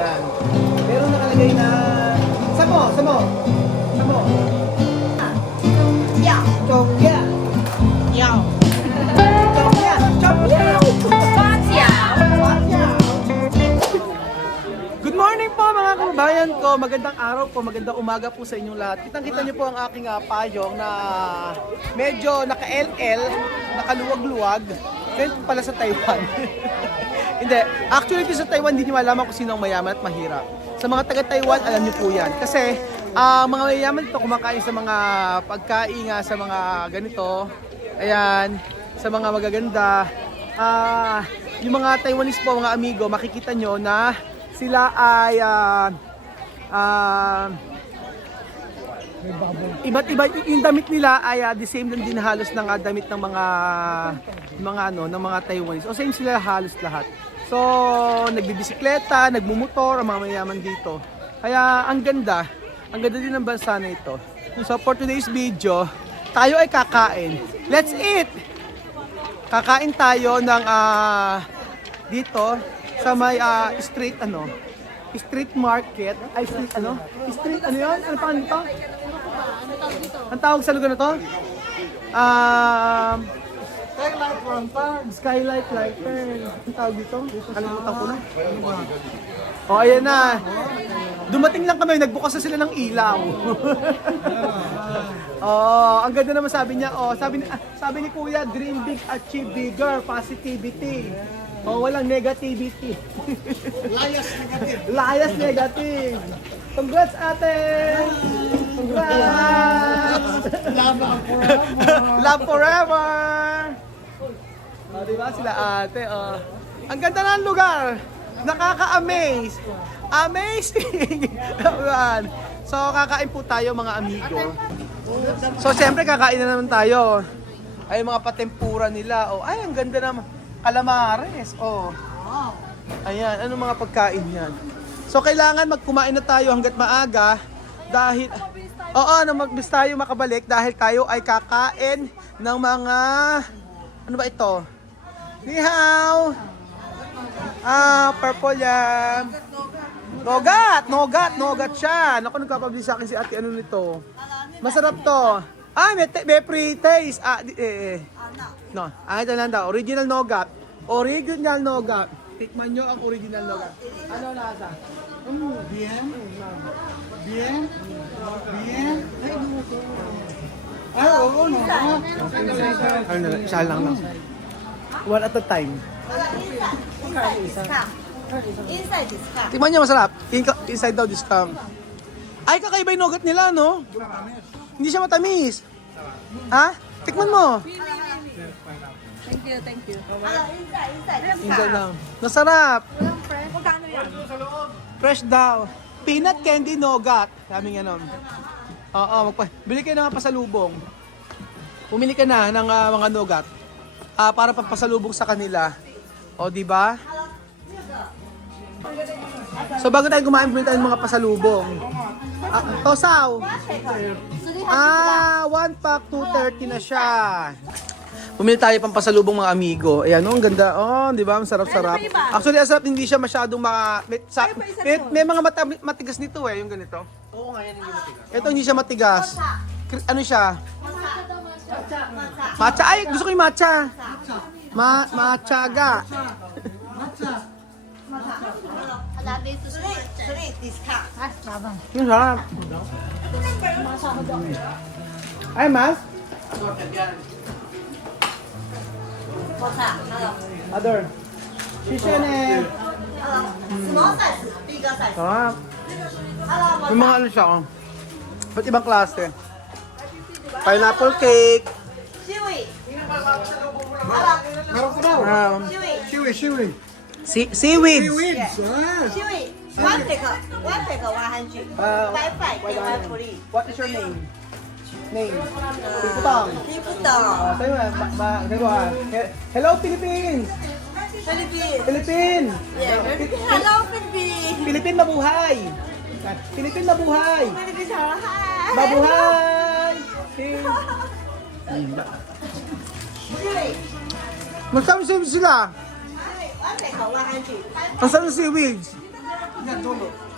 Yan. Pero nakalagay na... Samo! Yeah. Chongya! Yeah. Chongya! Chongya! Good morning po mga kababayan ko. Magandang araw po, magandang umaga po sa inyong lahat. Kitang-kita niyo po ang aking payong na medyo naka-LL, nakaluwag-luwag. Ganito pala sa Taiwan. Hindi. Actually, sa Taiwan, hindi nyo malaman kung sino ang mayaman at mahirap. Sa mga taga-Taiwan, alam nyo po yan. Kasi, mga mayaman ito kumakain sa mga pagkain nga, sa mga ganito. Ayan, sa mga magaganda. Yung mga Taiwanese po, mga amigo, makikita nyo na sila ay iba't iba yung damit nila ay the same din halos ng damit ng mga Taiwanese. O same sila halos lahat. So, nagbibisikleta, nagmumotor ang mga mayaman dito. Kaya ang ganda din ng bansa na ito. So, for today's video, tayo ay kakain. Let's eat! Kakain tayo ng dito sa may street market. Ay, street yun? Ano pa nito? Ang tawag sa lugar na to? Skylight lantern. Ang tawag dito? Kalimutan ko na. O, ayan na. Dumating lang kami, nagbukas na sila ng ilaw. Ang ganda naman sabi niya. Sabi ni Kuya, dream big, achieve bigger, positivity. Walang negativity. Layas negative. Congrats, ate! Congrats! Love forever! Diba sila ate? Ang ganda ng lugar! Nakaka-amaze! Amazing! So, kakain po tayo mga amigo. So, siyempre kakain na naman tayo. Ay, mga patempura nila. Ay, ang ganda naman. Calamares. Ayan, ano mga pagkain yan? So, kailangan magkumain na tayo hanggat maaga dahil magbis tayo makabalik dahil tayo ay kakain ng mga ano ba ito? Ni hao. Purple yan. Nogat siya. Naku, nagpapabili sa akin si ate ano nito. Masarap to. May pre-taste. No, ito lang daw. Original nogat. Original nogat. Tikman nyo ang original nogat. Ano lasa? Bien. Oo, no. Isa lang. One at a time. Inside is cup. Tikman nyo, masarap. Inside daw this time. Ay, kakaiba yung nogat nila, no? Hindi siya matamis. Tikman mo. Thank you. Inside lang. Masarap. Magkano yan? Fresh daw. Peanut candy nougat. Sabi nga nun. Bili kayo ng pasalubong. Pumili ka na ng mga nougat. Para pampasalubong sa kanila. Di ba? So bago tayo kumain, bumili tayo ng mga pasalubong. Tosaw. 1 pack, 230 na siya. Bumili tayo pang pasalubong mga amigo. Ayan, ang ganda. Di ba? Masarap-sarap. Actually, asarap, hindi siya masyadong may mga matigas nito yung ganito. Oo nga, yan hindi matigas. Ito hindi siya matigas. Ano siya? Matcha. Ay, gusto ko yung matcha. Matchaga. Yung sarap. Ay, mas? Other. Shishane. Small size, bigger size. Sarap. May mga ano siya. Ba't ibang klase? Pineapple cake. Chewy. Meron ko daw. Shiwi. Seaweeds. Chewy. One pack, 100. Five, one free. What is your name? Piputang. Sayo hello, Philippines! Philippines! Yeah, hello, Philippines. Philippine mabuhay! Philippine mabuhay! Philippines, hi. Mabuhay! Magkano sila? One pack, 100. Ang sarap ng seaweeds.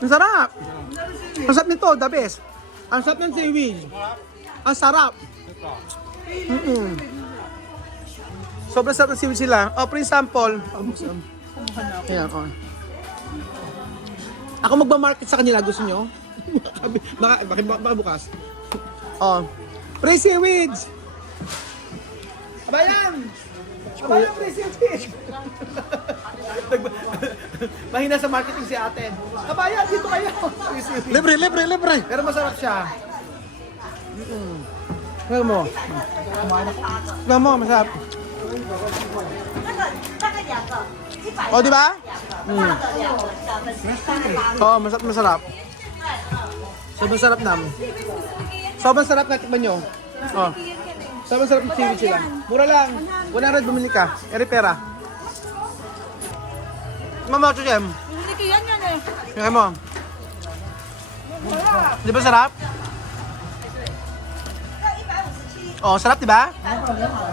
Ang sarap. Ang sarap nito, the best. Ang sarap ng seaweed. Ang sarap. Sobrang sarap ng seaweed sila. Oh, for example, ayan, oh. Ako magmamarket sa kanila, gusto nyo? Baka bukas. Oh. Free seaweeds! Abayan! Abayan, free seaweeds! Mahina sa marketing si ate. Kabayan, dito kayo! Free seaweeds. Libre. Pero masarap siya. Tignan mo. Tignan mo, masarap. 大概2个，100 O, di ba? 大的2个小的10。 Oo, masarap. Sobrang sarap nam. Sobrang sarap na, tikman nyo. Oh. Sobrang sarap ng seaweed sila. Mura lang. 100 bumili ka. Eri pera. Mama, Chuchem. Kaya mo. Di ba sarap? Oh, sarap di ba?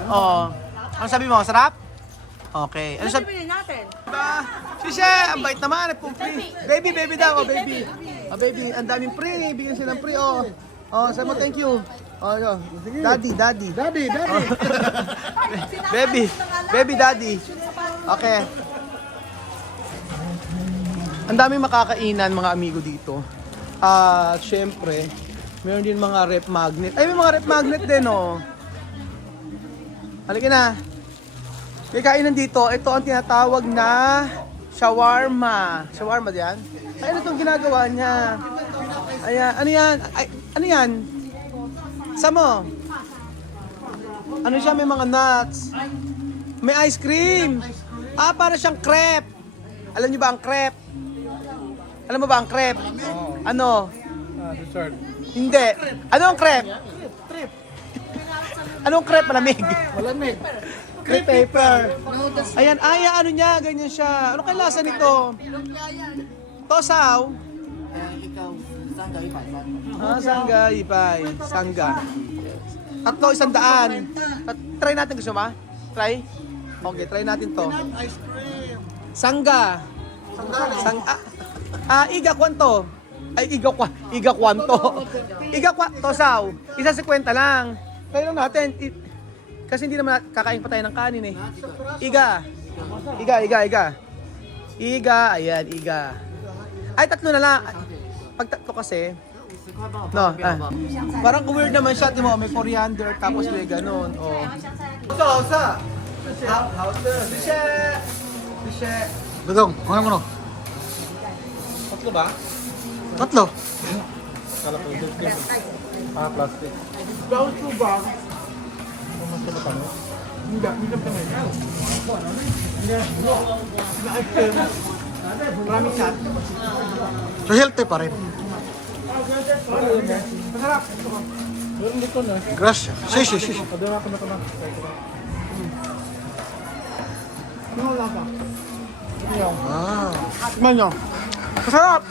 Oh. Ano sabi mo? Sarap? Okay. Ano sabi? Diba? Sishe, ang bait naman. Baby daw. Oh, baby. Oh, baby. Ang daming free. Bigyan silang free. Oh. Oh, sabi mo thank you. Oh, yo. Daddy. Oh. Baby, daddy. Okay. Ang daming makakainan mga amigo dito. Syempre, meron din mga rep magnet. Ay, may mga rep magnet din, oh. Halika na. May kainan dito. Ito ang tinatawag na shawarma. Shawarma diyan? Ay, ano itong ginagawa niya? Ayan. Ano yan? Ay, ano yan? Samo. Ano siya? May mga nuts. May ice cream. Para siyang crepe. Alam niyo ba ang crepe? Alam mo ba ang crepe? Ano? Dessert. Hindi. Ano ang crepe? Anong crepe? Malamig. Malamig. Crepe paper. Ayan, ano niya, ganyan siya. Ano kaya lasa nito? Tosaw. Sangga, ipay. Sangga. Tatlo, 100. Try natin, gusto mo? Try? Okay, try natin to. Sangga. Iga kwanto. Ay, iga kwanto. Tosaw. 1.50 lang. Try lang natin. Kasi hindi naman kakain pa tayo ng kanin eh. Iga. Ayan, iga. Ay, tatlo na lang. Pag tatlo kasi, no, parang weird naman siya, di mo, may coriander, tapos may ganun, oh. Sa. Bishe. Dugong, ano? Tatlo ba? Tatlo. Plastic. Brown sugar. Hindi kami. Maraming chat. So healthy pa rin. Masarap. Gracias. Si. Tikman nyo. Masarap.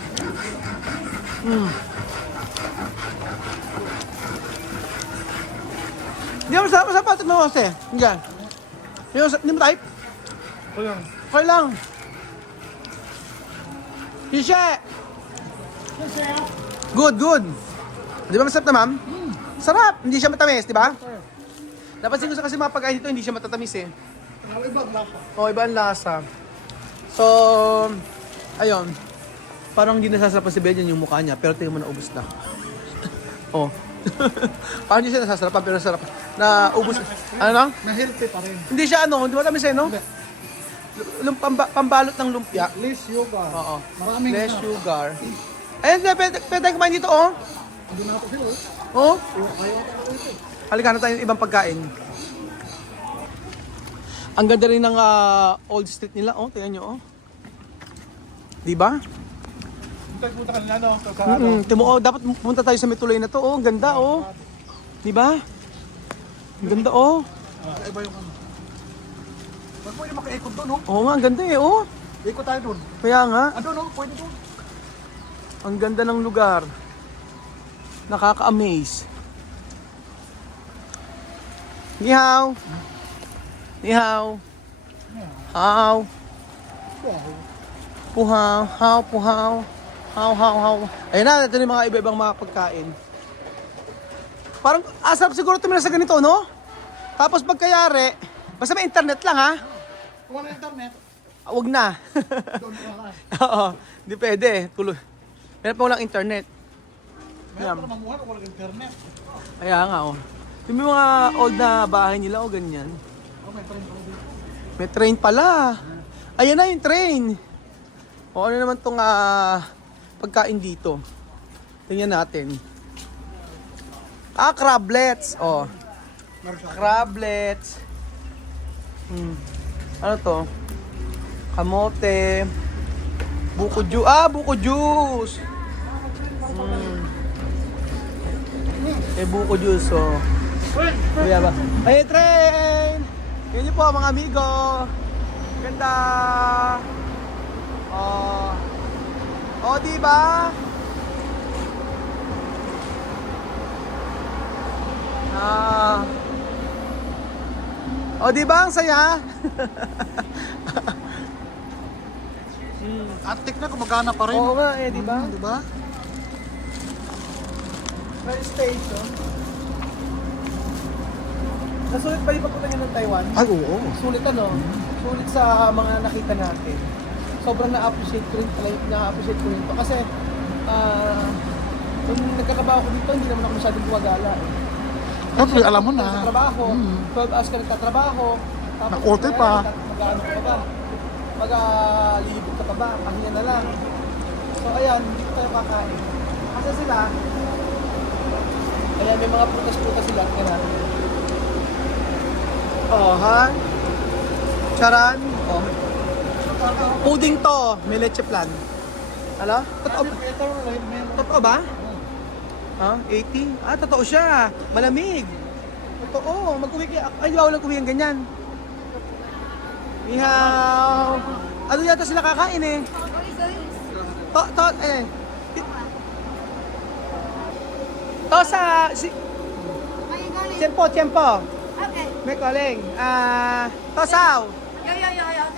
Hindi mo masarap. Tikman mo kasi. Hindi mo type? Okay lang. Shishe! Good. Di ba masarap na, ma'am? Sarap! Hindi siya matamis, di ba? Napansin ko sa kasi mga pagkain dito, hindi siya matatamis eh. Ibang lasa. So, ayun. Parang hindi nasasarapan si Benjan yung mukha niya, pero tingnan mo na ubos na. Oh. Parang hindi siya nasasarapan, pero sarap. Na ubos. Ano? Na healthy pa rin. Hindi siya hindi matamis eh, no? Pambalot ng lumpia. Less yoga. Oo. Maraming Less sugar. Ayun, pwede kumain dito, oh. Doon na ako sila. Oh. Halika na tayo ng ibang pagkain. Ang ganda rin ng old street nila, oh. Tingnan nyo, oh. Diba? Punta ka na, no? Dapat pumunta tayo sa Metuloy na to, oh. Ang ganda, oh. Diba? Ang ganda, oh. Iba yung ano. Pwede makaikot doon, no? Oo nga, ang ganda eh, oh. Ikot tayo doon. Kaya nga, Ano, no? Pwede doon. ang ganda ng lugar. Nakaka-amaze. Ni hao. Hao. Puhaw. Hao, puhaw. How. Ayun na, ito na yung mga iba-ibang mga pagkain. Parang asarap siguro tumira sa ganito, no? Tapos pagkayari, basta may internet lang, ha? Kung wala internet, Wag na. doon ka lang. Oo, hindi pwede. Tuloy. Meron pa walang internet. Meron pa mamuha kung wala internet. Kaya nga, oh. Yung mga old na bahay nila, oh, ganyan. Oh, may train pa dito. May train pala. Ayan na yung train. O ano naman tong pagkain dito. Tingnan natin. Crablets. Oh, Meron siya. crablets. Ano to? Kamote. Buko juice. Buko juice. Buko juice, oh. Kuya ba? Ay, train! Yun yun po, mga amigo. Ganda. Oh, diba? Diba ang saya? Arctic na, gumagana pa rin. Oo nga diba? Diba? Rail station. Nasulit pa yung papunta niya ng Taiwan? Ay, oo. Sulit sulit sa mga nakita natin. Sobrang na-appreciate ko rin ito kasi nung nagkatrabaho ko dito, hindi naman ako masyadong gumagala. Siyempre, alam mo na. Sa trabaho, 12 hours ka nagtatrabaho, tapos Nakorte pa. Mag-ano ka pa ba? Mag-lilibot ka pa ba? Pahinga na lang. So ayan, hindi ko tayo kakain. Kasi sila, ayan, may mga prutas-prutas sila. Kaya ha? Charan? Pudding to, may leche plan. Ano? Totoo ba? 80? Totoo siya. Malamig. Totoo. Mag-uwi kaya. Ay, di ba walang uwi ang ganyan? Ihaw. Ano yata sila kakain eh? Sa... Tiempo. Okay. May calling. Tosaw. Yo,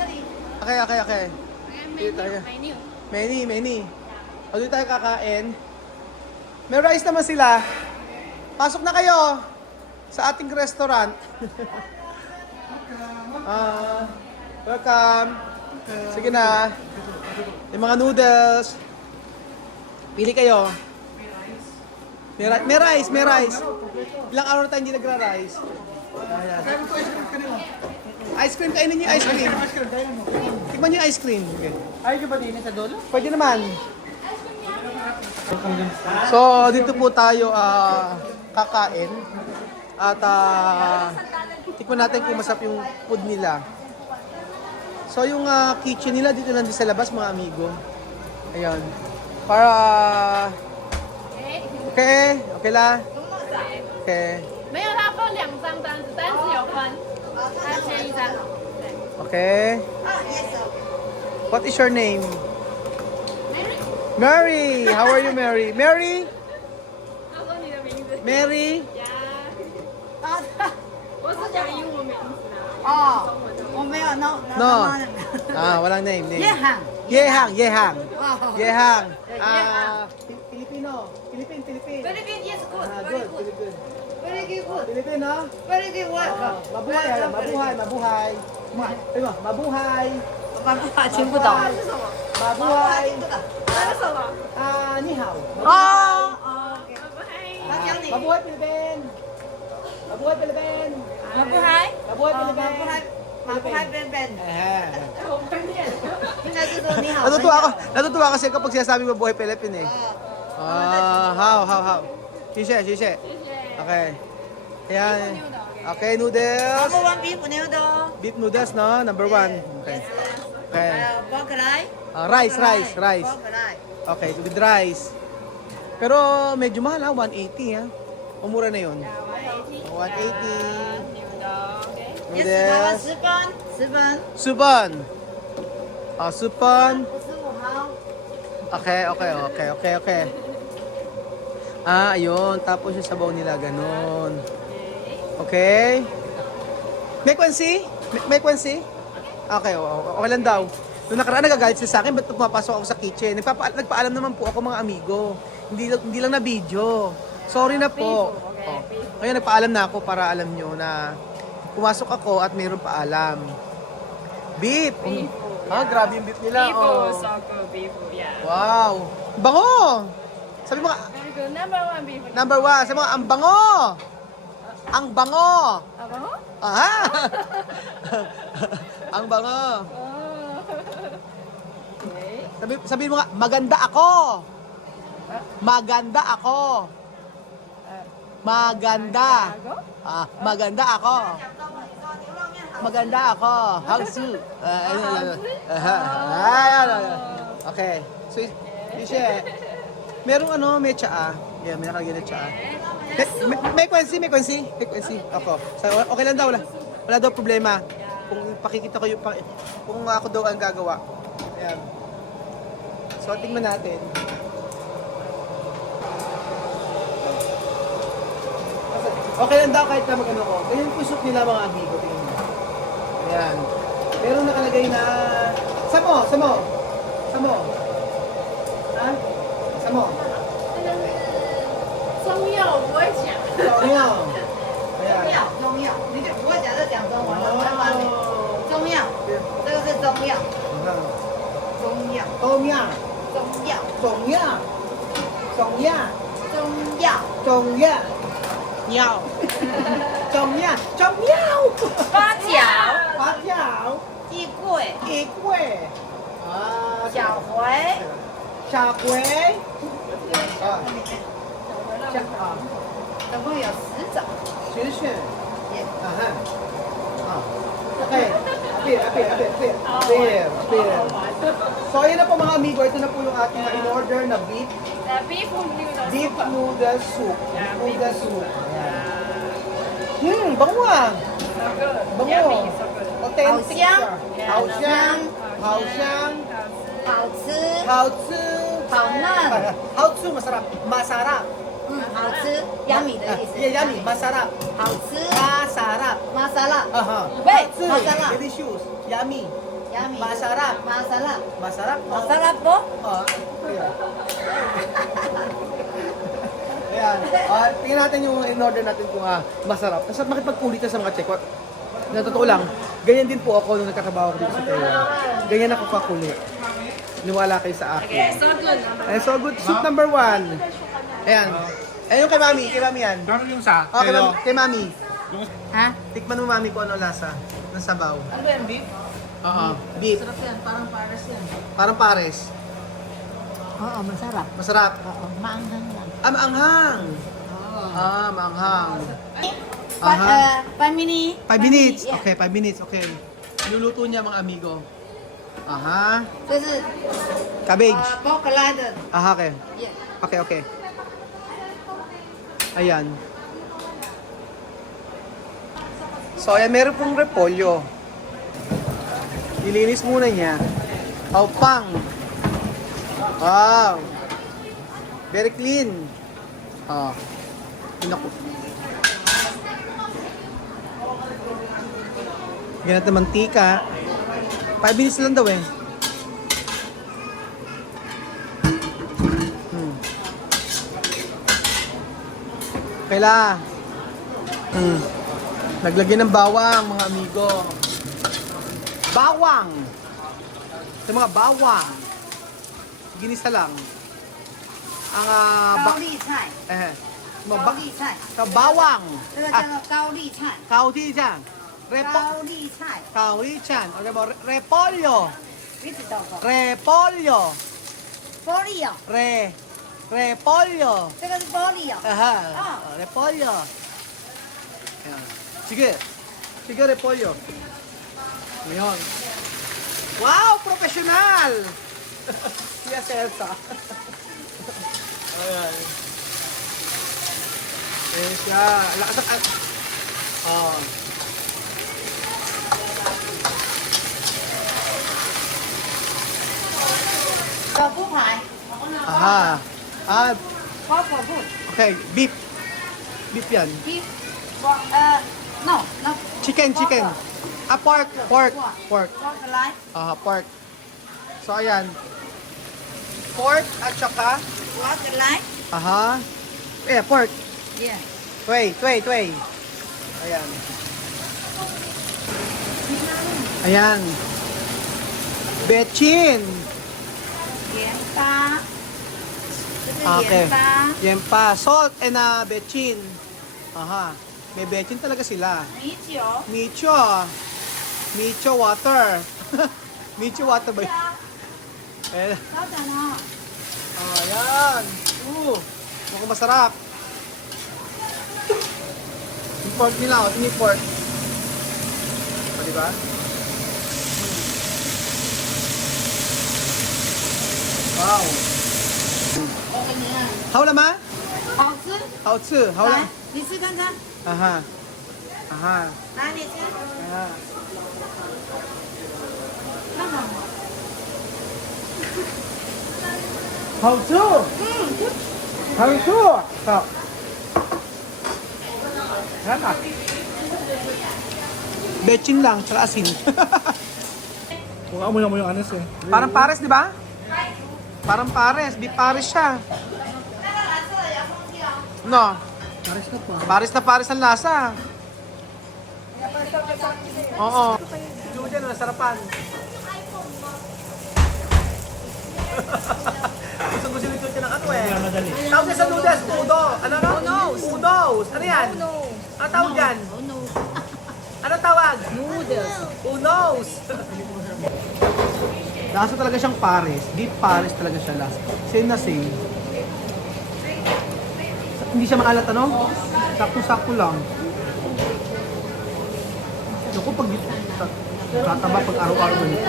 这里。 Okay. Dito tayo. Many. O, dito tayo kakain. May rice naman sila. Pasok na kayo sa ating restaurant. Welcome. Sige na. Yung mga noodles. Pili kayo. May rice. Ilang araw na tayo hindi nagra-rice. Ayan. Ice cream, kainin niyo yung ice cream. Tikman niyo yung ice cream. Okay. Ay, ba din sa dulo? Pwede naman. So, dito po tayo kakain. At tikman natin kung masarap yung food nila. So, yung kitchen nila dito lang din sa labas, mga amigo. Ayan. Para... Okay la? Okay. 没有，他分2张单子，但是有分，他签1张。 Okay. What is your name? Mary. How are you, Mary? Mary? 他说你的名字。 Mary? 呀。我是讲英文名字的。哦，我没有 no Walang name. 叶汉。 Yehang. Oh. Yehang. Yehang. Filipino. Philippine. Very good, yes, good. Good. Philippine. Very good. Filipino? Very good work. Mabuhay. Mabuhay. 听不懂。Mabuhay. 那是什么？Ni hao. 哦。拜拜。Mabuhay Philippine. Mabuhay Philippine. 马布嗨。 Mabuhay 马布 Philippine. 嗨。马布嗨边边。 我分辨。应该是说你好。 Natutuwa kasi kapag sinasabi mabuhay Philippine eh. How? Shishe. 谢谢。 Okay. Ayan. Okay, noodles. Number one beef noodle. Beef noodles, no? Number 1. Okay. Okay. Pork rice. Rice. Pork rice. Okay, with rice. Pero medyo mahal 180 ha. Umura na yun. 180. Yes, Noodles. 10分。 Suban. Suban. 55毫。 Okay. Ayun. Tapos yung sabaw nila, ganun. Okay. May kwansi? Okay lang daw. Noong nakaraan nagagalit sila sa akin, ba't pumapasok ako sa kitchen? Nagpaalam naman po ako mga amigo. Hindi lang na video. Sorry na po. Oh. Ngayon nagpaalam na ako para alam nyo na pumasok ako at mayroon paalam. Beef! Ah, grabe yung beef nila. Beef Oh. so good, beef, yeah. Wow! Bango! Sabi mo nga, Very good. Number one beef. number 1, sabi mo nga, ang bango! Ang bango! Apa? Aha! Ang bango! Oh. Okay. Sabi mo nga, maganda ako! Maganda ako! Maganda! Ako? Maganda ako! Maganda ako! Hangsu! Okay. So, Ishe, merong may tsaa. Yeah, may nakalagay na tsaa. May kwensi. Ako. So, okay lang daw. Wala daw problema. Kung pakikita ko yung, kung ako daw ang gagawa. Ayan. So, tingnan natin. Okay lang daw kahit na mag-ano ko. Ganyan po suit nila mga amigo. Tingnan mo. Ayan. Merong nakalagay na... Samo! Ha? Samo! 中药我不会讲。 Ayan. 中药，你就不会讲这讲中文了，我帮你。中药，这个是中药，中药， Tomya. 中药， Songya. 中药， Nyao. Chongya. 八角， Pakyao. 鸡桂， Ikwe. 小茴， Chakwe. 总共有10种。Shushu. 耶 Aha. Okay. Apir. So, ayun na po mga amigo. Ito na po yung ating in-order na beef beef noodles. noodle soup. Yeah, Beef beef noodle soup. Ayan. Bango ah. So good. Bango. Yummy, so good. Authentic siya. Yeah, 好香，好香，好吃，好吃，好嫩，好吃，masarap，masarap，好吃，yummy 的意思。 yeah, yummy, masarap，好吃， masarap，玛莎拉 喂，好吃，masarap delicious, yummy， ，yummy， masarap， 玛莎拉， masarap，玛莎拉不？ ayan. Ayan. Tingnan natin yung in-order natin kung masarap. Masarap makipagkulit sa mga check. Na totoo lang, ganyan din po ako nung nagkatrabaho ko dito sa Taiwan. Ganyan ako kakulit. Niwala kayo sa akin. Okay, so good. Ayan, so good. Soup number 1. Ayan. Ayan yung kay Mami. Kay Mami yan. Gano'n yung sa? Okay, kay Mami. Ha？ Tikman mo Mami kung ano lasa ng sabaw. Ano ba yung beef? Oo. Beef. Sarap yan, parang pares yan. Parang pares. Oo, masarap. Masarap. Oo, maanghang lang. Maanghang. Maanghang. 5 minutes. 5 minutes. Yeah. Okay, 5 minutes. Okay. Luluto niya mga amigo. Aha. 这是 Cabbage. pork lard 的 Aha, okay. ，yeah. Okay. Ayan. So, ayan, meron pong repolyo. Ilinis muna niya. Pang. Wow. Very clean. Naku. Lagyan natin mantika. 5 minutes lang daw eh. Kaila. Naglagyan ng bawang, mga amigo. Bawang! Sa mga bawang. Ginisa lang. Ang 高丽菜， mga 高丽菜， sa bawang. 这个叫做高丽菜， Kauti dyan. 高丽菜， Kauli dyan. O diba? Repolyo. 一直到高。 Repolyo. 玻璃哦， Repolyo. 这个是玻璃哦。 Aha. Ah. Repolyo. Ayan. Sige. Sige, repolyo. Ngayon. Wow! Professional! Siya Celsa. Ayan. Ayan siya. Lakas ang... Oh.小猪排， Aha. pork food， Okay. Beef. Beef yan. beef，no no Chicken. Pork. Pork. pork lard， Pork. So, ayan. Pork at saka, What like? aha. Pork. Yeah. Tway. Ayan. Ayan. Betchin. 盐巴，这是 Okay. 盐巴， Yempa. Salt and betchin. Aha. May betchin talaga sila. 米酒， Micho. Micho water. Micho water ba yun? Eh, 稍等哦。 ayan. Mukhang masarap. Yung pork nila, yung pork. O, diba? Wow. 好了吗？好吃，好吃，好了来。，你吃看看，啊哈，啊哈，来你吃，啊哈。看看。好吃，好吃，好。Yan ah. Betchin lang, tsaka asin. Huwag mo yung anis eh. Parang pares, di ba? Parang pares, beef pares siya. No, Pares na pa. pares na ang lasa. Oo. Julian, nasarapan. Gusto ni Julian ng ano eh. Madali. Tawag niya sa noodles, udo. Ano no? Udos. Ano yan? Ano tawag yan? Ano tawag? Noodles. Unos. Lasa talaga siyang pares. Deep pares talaga siya lasa. Same na same. Hindi siya maalat ano? Sakto-sakto lang. Naku, pag tataba pag araw-araw ganito.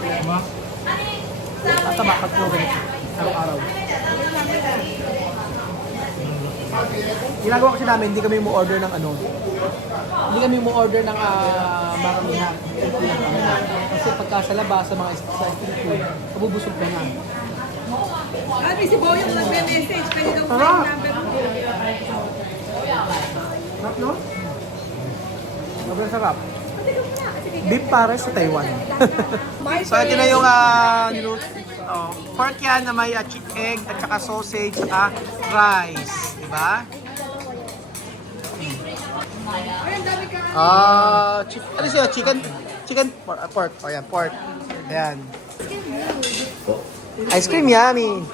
Diba? Tataba pag puro ganito. Araw-araw. Ginagawa kasi namin, hindi kami mo-order ng ano. Hindi kami mo-order ng maramihan. Kasi pagka sa labas, sa mga street food, mabubusog ka na. Sabi si Boyong nagme-message, pwede daw Tara. flight number mo. Sarap, no? Sobrang sarap. Beef pares sa Taiwan. So, ito na yung pork yan na may egg at saka sausage at rice. Diba? Ano siya? Chicken? Pork. O yan, pork. Ayan. Ice cream yummy.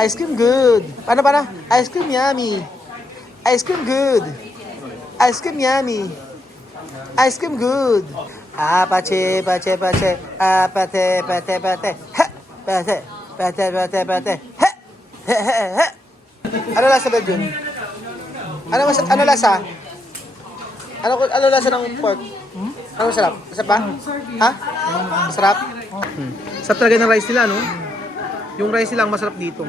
Ice cream good. Paano? Ice cream yummy. Ice cream good. Ice cream yummy. Ice cream good. Pache. Pate. Ha! Pate. Ha! Ano lasa ba dun? Ano lasa? Ano lasa ng pork? Ano masarap? Masarap ba? Ha? Masarap? Sarap talaga ng rice nila, no? Yung rice nila ang masarap dito.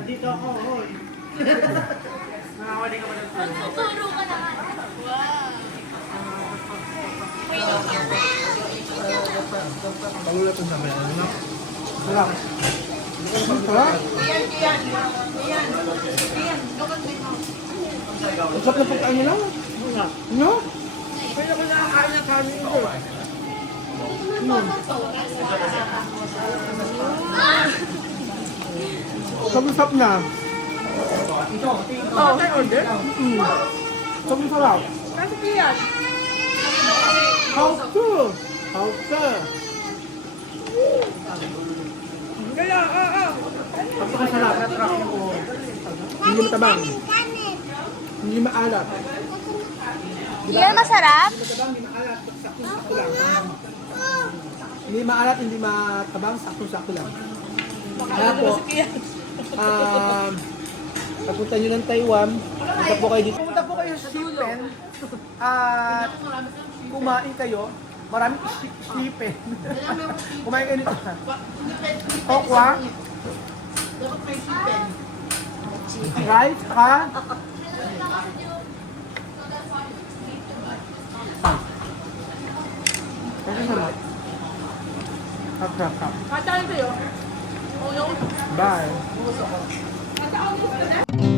Palulat ang sabi. Ano na? Masarap. Masarap. Ang sarap na pagkain nila. No? Kaya ko nakakain ng kanin ko. Sarap na. Oh, may order? Sobrang sarap. Kasi kaya, How to? kaya, Napakasarap. Hindi matabang. Hindi maalat. Yan masarap? Hindi maalat, hindi matabang, sakto-sakto lang. Kaya po, pagpunta nyo ng Taiwan, punta po kayo dito. Punta po kayo sa Shipen at kumain kayo. Maraming Shipen. Kumain kayo nito. Okwa. Rice, ka. Kasi sarap. Sarap. katayin sa'yo. Oh, yung Bye. kataon mo.